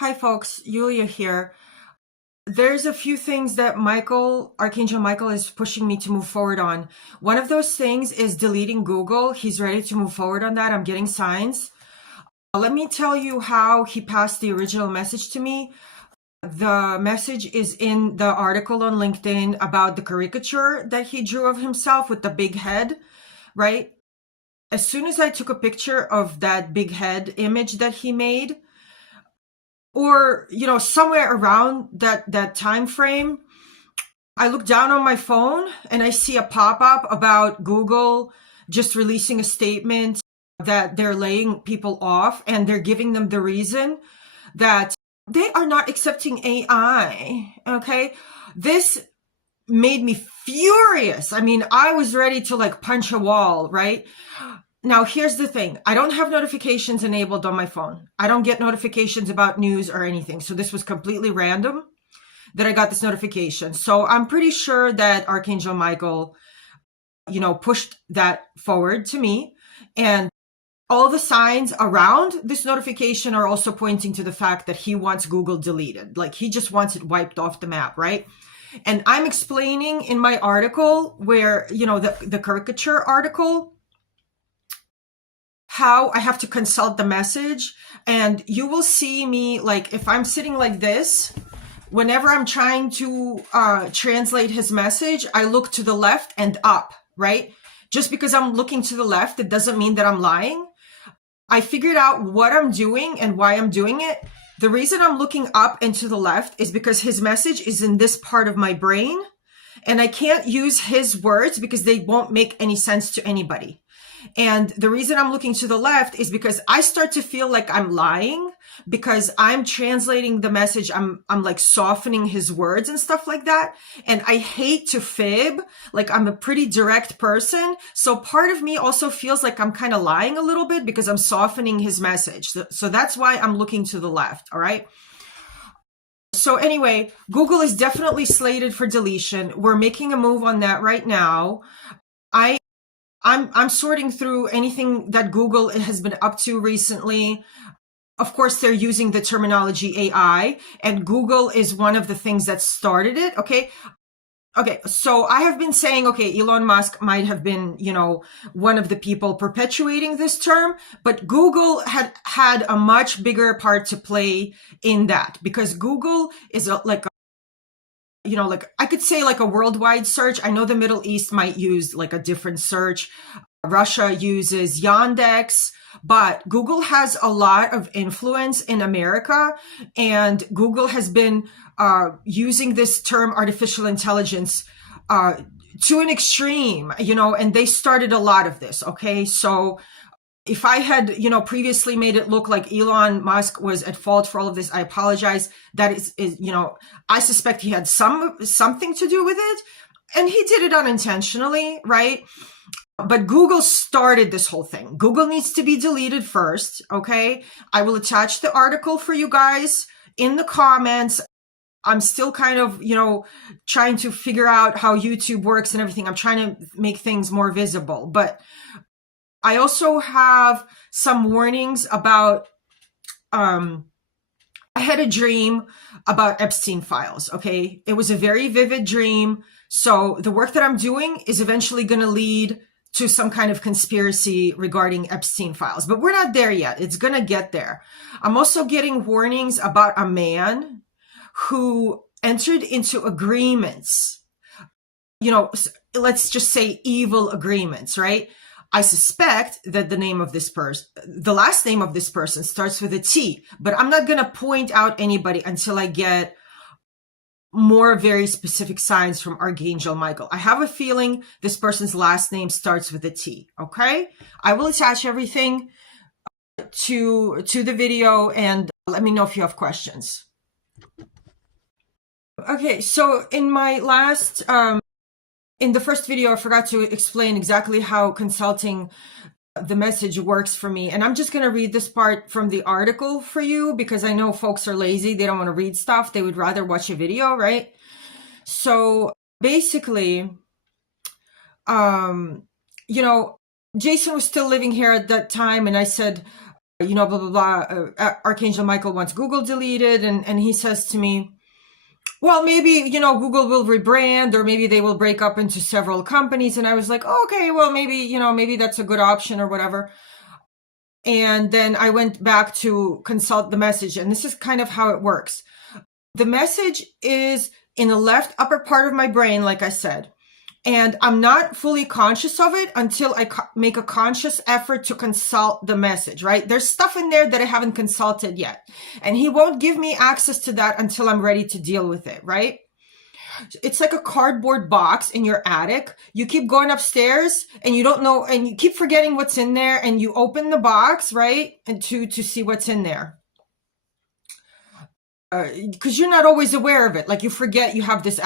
Hi folks, Yulia here. There's a few things that Archangel Michael is pushing me to move forward on. One of those things is deleting Google. He's ready to move forward on that. I'm getting signs. Let me tell you how he passed the original message to me. The message is in the article on LinkedIn about the caricature that he drew of himself with the big head, right? As soon as I took a picture of that big head image that he made, or somewhere around that time frame, I look down on my phone and I see a pop-up about Google just releasing a statement that they're laying people off, and they're giving them the reason that they are not accepting AI. Okay, this made me furious. I mean, I was ready to punch a wall, right? Now, here's the thing. I don't have notifications enabled on my phone. I don't get notifications about news or anything. So this was completely random that I got this notification. So I'm pretty sure that Archangel Michael, pushed that forward to me. And all the signs around this notification are also pointing to the fact that he wants Google deleted. Like, he just wants it wiped off the map, right? And I'm explaining in my article where, the caricature article, how I have to consult the message. And you will see me, if I'm sitting like this, whenever I'm trying to translate his message, I look to the left and up, right? Just because I'm looking to the left, it doesn't mean that I'm lying. I figured out what I'm doing and why I'm doing it. The reason I'm looking up and to the left is because his message is in this part of my brain, and I can't use his words because they won't make any sense to anybody. And the reason I'm looking to the left is because I start to feel like I'm lying because I'm translating the message. I'm like softening his words and stuff like that. And I hate to fib. Like, I'm a pretty direct person. So part of me also feels like I'm kind of lying a little bit because I'm softening his message. So that's why I'm looking to the left. All right. So anyway, Google is definitely slated for deletion. We're making a move on that right now. I'm sorting through anything that Google has been up to recently. Of course, they're using the terminology AI, and Google is one of the things that started it. Okay. So I have been saying, Elon Musk might have been, one of the people perpetuating this term, but Google had a much bigger part to play in that, because Google is I could say a worldwide search. I know the Middle East might use a different search. Russia uses Yandex, but Google has a lot of influence in America, and Google has been using this term artificial intelligence to an extreme, and they started a lot of this. Okay. So if I had, previously made it look like Elon Musk was at fault for all of this, I apologize. That is, I suspect he had something to do with it, and he did it unintentionally, right? But Google started this whole thing. Google needs to be deleted first, okay? I will attach the article for you guys in the comments. I'm still kind of, trying to figure out how YouTube works and everything. I'm trying to make things more visible, but I also have some warnings about, I had a dream about Epstein files, okay? It was a very vivid dream. So the work that I'm doing is eventually going to lead to some kind of conspiracy regarding Epstein files, but we're not there yet. It's going to get there. I'm also getting warnings about a man who entered into agreements, let's just say evil agreements, right? I suspect that the last name of this person starts with a T, but I'm not going to point out anybody until I get more very specific signs from Archangel Michael. I have a feeling this person's last name starts with a T. Okay. I will attach everything to the video, and let me know if you have questions. Okay. So in my last, in the first video, I forgot to explain exactly how consulting the message works for me. And I'm just going to read this part from the article for you, because I know folks are lazy. They don't want to read stuff. They would rather watch a video, right? So basically, Jason was still living here at that time. And I said, blah, blah, blah. Archangel Michael wants Google deleted. And he says to me, well, maybe, Google will rebrand, or maybe they will break up into several companies. And I was like, oh, okay, well, maybe that's a good option or whatever. And then I went back to consult the message. And this is kind of how it works. The message is in the left upper part of my brain, like I said. And I'm not fully conscious of it until I make a conscious effort to consult the message, right? There's stuff in there that I haven't consulted yet. And he won't give me access to that until I'm ready to deal with it, right? It's like a cardboard box in your attic. You keep going upstairs and you don't know, and you keep forgetting what's in there, and you open the box, right? And to see what's in there. Because you're not always aware of it. Like, you forget you have this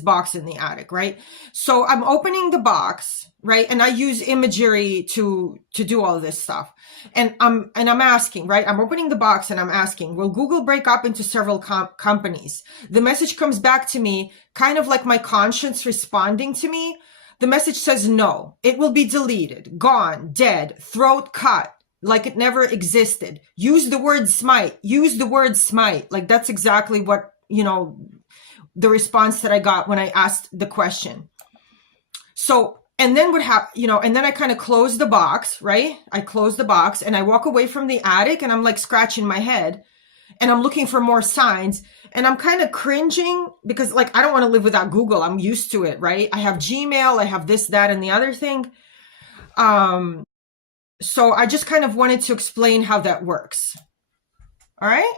box in the attic, right? So I'm opening the box, right? And I use imagery to do all this stuff. And I'm asking, right? I'm opening the box and I'm asking, will Google break up into several companies? The message comes back to me, kind of like my conscience responding to me. The message says no. It will be deleted, gone, dead, throat cut. Like it never existed. Use the word smite. Use the word smite. Like, that's exactly what, the response that I got when I asked the question. So, and then and then I kind of close the box, right? I close the box and I walk away from the attic, and I'm like scratching my head and I'm looking for more signs, and I'm kind of cringing because, like, I don't want to live without Google. I'm used to it, right? I have Gmail, I have this, that, and the other thing. So I just kind of wanted to explain how that works. All right.